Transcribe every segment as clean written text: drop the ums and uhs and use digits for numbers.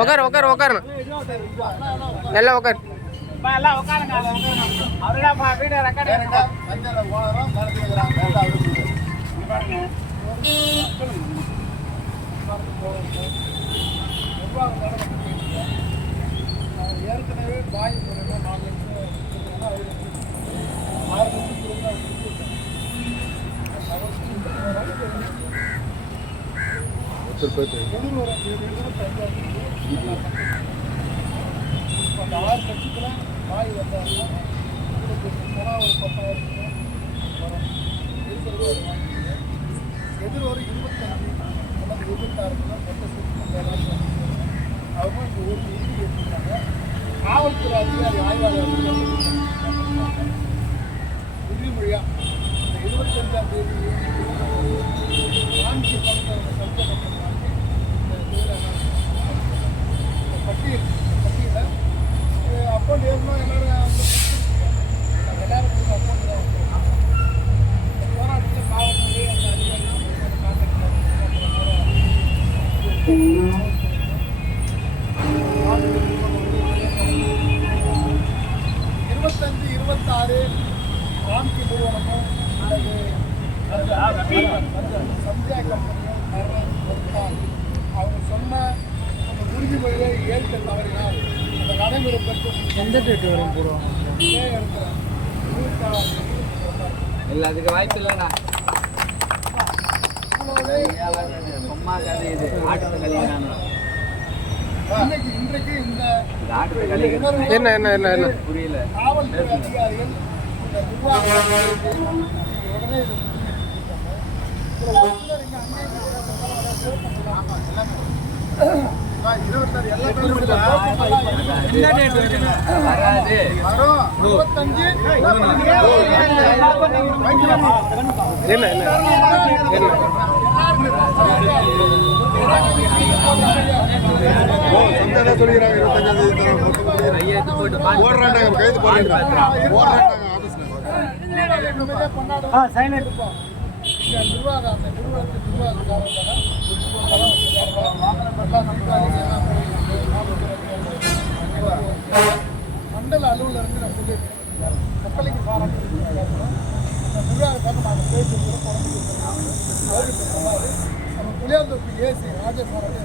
உக்கார் உக்கார் உக்காரணும் எல்லாம் உக்கார் ஏற்கனவே பாய் அந்த 6 லட்சத்தில் பாய் வந்தாருன்னா ஒரு 10,000 வரும். எதிர் ஒரு 25 அல்லது 26 மொத்த சொத்து அவங்க இந்த ஒரு உறுதி எடுத்துக்கிறாங்க. காவல்துறை அதிகாரி ஆய்வாளர் உறுதிமொழியாக இந்த 25ஆம் தேதி காஞ்சி பணத்தை சஞ்சலம் வாங்கி இந்த பட்டியலை அக்கௌண்ட் ஏறணும் எல்லாரும் எல்லாரும் அக்கௌண்ட் தான் போராட்டத்தில் காவல்துறை அந்த அதிகாரிகள் ராம்கி நிறுவனமும் சந்தியா கம்பெனியும் கொடுத்தால் அவங்க சொன்ன அந்த உறுதிமொழியை ஏற்க தவறினால் அந்த நடைமுறை பற்றி எந்த டேட் வரும் போடுவோம் இருக்கிறேன் இல்லை அதுக்கு வாய்ப்பு இல்லைண்ணா சும்மா கதை இது ஆட்டு கழிவுனா இன்றைக்கு இந்த என்ன என்ன என்ன என்ன புரியல காவல்துறை அதிகாரிகள் இந்த நிர்வாகம் உடனே மண்டல அலுவலருக்கு நான் சொல்லியிருக்கேன். மக்களுக்கு பாராட்டு நிர்வாகத்தாக நாங்கள் பேசுகிறோம். நம்ம புளியாந்தோப்பு ஏசி ராஜபாராட்டே.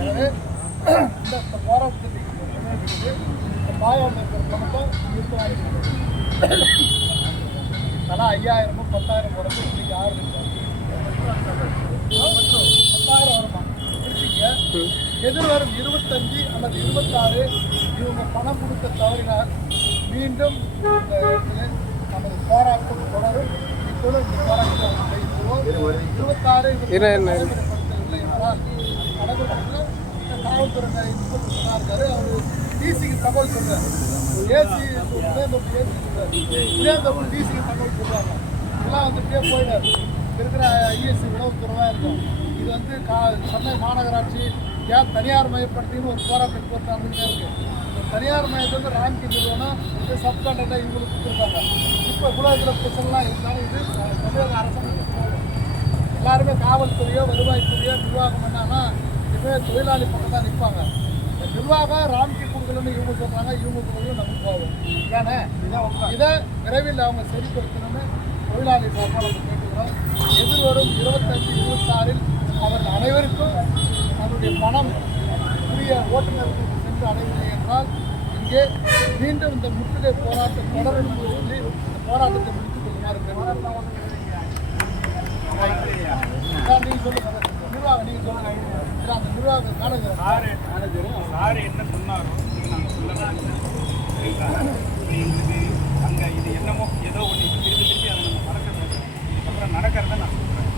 எனவே இந்த போராட்டத்துக்கு இந்த பாயாளர் பணத்தை தலா 5000 10,000 போகிறது இன்னைக்கு 6 லட்சம் 10,000 வருமா இருக்கீங்க. எதிர்வரும் 25 அல்லது 26 இவங்க பணம் கொடுக்க தவறினால் மீண்டும் இந்த இடத்துல நமது போராட்டம் தொடரும். இப்போது இந்த போராட்டத்தை 26 நடைமுறைப்படுத்தவில்லை என்றால் நடைமுறைப்படுத்த காவல்துறை இருக்காரு. அவர் டிசிக்கு தகவல் சொல்றாரு. ஏசி புளியாந்தோப்பு ஏசி சொல்றாரு. புளியாந்தோப்பு டிசிக்கு தகவல் சொல்றாங்க. இதெல்லாம் வந்துட்டே போயிடாரு. இருக்கிற ஐஎஸ்சி உணவுத்துறைவாக இருக்கும். இது வந்து சென்னை மாநகராட்சி தனியார் மயப்படுத்தின்னு ஒரு போராட்டம் போட்டாங்கன்னு இருக்கு. தனியார் மையத்தை வந்து ராம்கி நிறுவனம் இது சப்கான்ட்ராக்டாக இவங்களுக்கு கொடுத்துருக்காங்க. இப்போ இவ்வளோ இதில் பிரச்சனைலாம் இருந்தாலும் இது தமிழக அரசாங்கம் எல்லாருமே காவல்துறையோ வருவாய்த்துறையோ நிர்வாகம் என்னன்னா இதுவே தொழிலாளி பக்கம் தான் நிற்பாங்க. இந்த நிர்வாகம் ராம்கி கொடுக்கலன்னு இவங்க சொல்கிறாங்க. இவங்க கொடுக்கணும் நமக்கு போகும். ஏன்னா இதை விரைவில் அவங்க சரிப்படுத்தணும்னு தொழிலாளி சார்பாக நம்ம கேட்டுக்கிறோம். எதிர்வரும் 25, 26 அவர்கள் அனைவருக்கும் நம்முடைய பணம் புதிய ஓட்டுநருக்கு சென்று அடையவில்லை என்றால் இங்கே மீண்டும் இந்த முற்றுகை போராட்டம் தொடரும் சொல்லி இந்த போராட்டத்தை முடித்துக் கொள்ளுமாறு நீங்கள் சொல்லுங்க. நிர்வாகம் நீங்கள் சொல்லுங்க. அந்த நிர்வாகம் சார் என்ன சொன்னாரோ நாங்கள் சொல்ல அங்கே இது என்னமோ ஏதோ ஒன்று திருப்பி அதை நம்ம மறக்கிறது அப்புறம் நடக்கிறத நான் சொல்கிறேன்.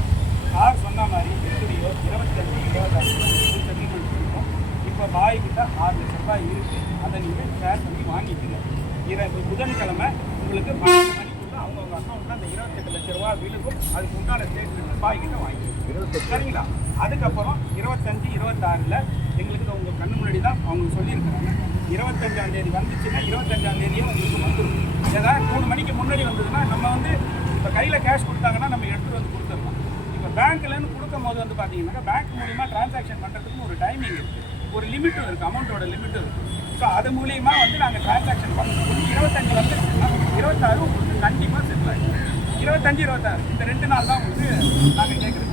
சார் சொன்ன மாதிரி எப்படியோ 25, 26 செட்டில்மெண்ட் இருக்கும். இப்போ பாய்கிட்ட 6 லட்ச ரூபாய் இருக்குது. அதை நீங்கள் ஷேர் பண்ணி வாங்கிக்கிறேன். புதன்கிழமை உங்களுக்கு 12 மணிக்குள்ள அவங்கவுங்க அக்கௌண்ட்டில் அந்த 28 லட்ச ரூபா விழுக்கும். அதுக்கு உண்டான ஸ்டேட்மெண்ட் பாய்கிட்ட வாங்கிக்கிறேன். சரிங்களா? அதுக்கப்புறம் 25, 26 எங்களுக்கு உங்கள் கண்ணு முன்னாடி தான் அவங்க சொல்லியிருக்கிறாங்க. 25ஆம் தேதி வந்துச்சுன்னா 25ஆம் தேதியே உங்களுக்கு வந்துடும். ஏதாவது 3 மணிக்கு முன்னாடி வந்ததுன்னா நம்ம வந்து இப்போ கையில் கேஷ் கொடுத்தாங்கன்னா நம்ம எடுத்துகிட்டு வந்து கொடுத்துடலாம். இப்போ பேங்க்லேருந்து கொடுக்கும் போது வந்து பார்த்தீங்கன்னா பேங்க் மூலிமா டிரான்சாக்ஷன் பண்ணுறதுக்கு ஒரு டைமிங் இருக்குது, ஒரு லிமிட்டும் இருக்குது, அமௌண்ட்டோட லிமிட்டும் இருக்குது. ஸோ அது மூலிமா வந்து நாங்கள் டிரான்சாக்ஷன் பண்ணுறோம். 25 வந்து 26 உங்களுக்கு கண்டிப்பாக செட்டில் ஆகிடும். 25, 26 இந்த 2 நாள் தான் உங்களுக்கு நாங்கள் கேட்குறது.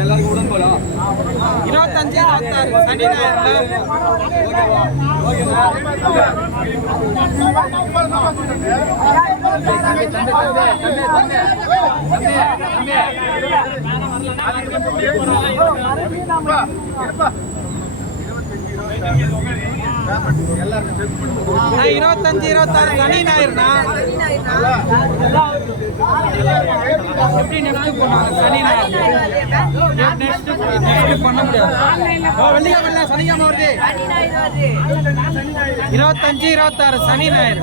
எல்லாருக்கும் உடம்புல 25, 26 சனி ஞாயிறுனா எப்படி நெக்ஸ்ட் போனாங்க சனி ஞாயிறு நெக்ஸ்ட் பண்ண முடியாது. வெள்ளிக்கிழமை சனிக்கிழமை வருது 25, 26 சனி ஞாயிறு.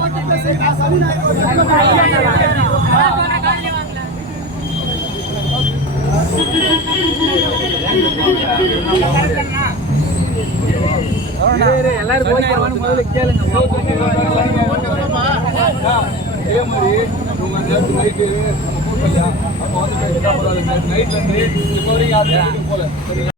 எல்லாரும் முதல்ல கேளுங்க. அதே மாதிரி உங்க நேற்று நைட்டு அப்போ வந்து நைட்ல இருந்து இப்போ வரைக்கும் போல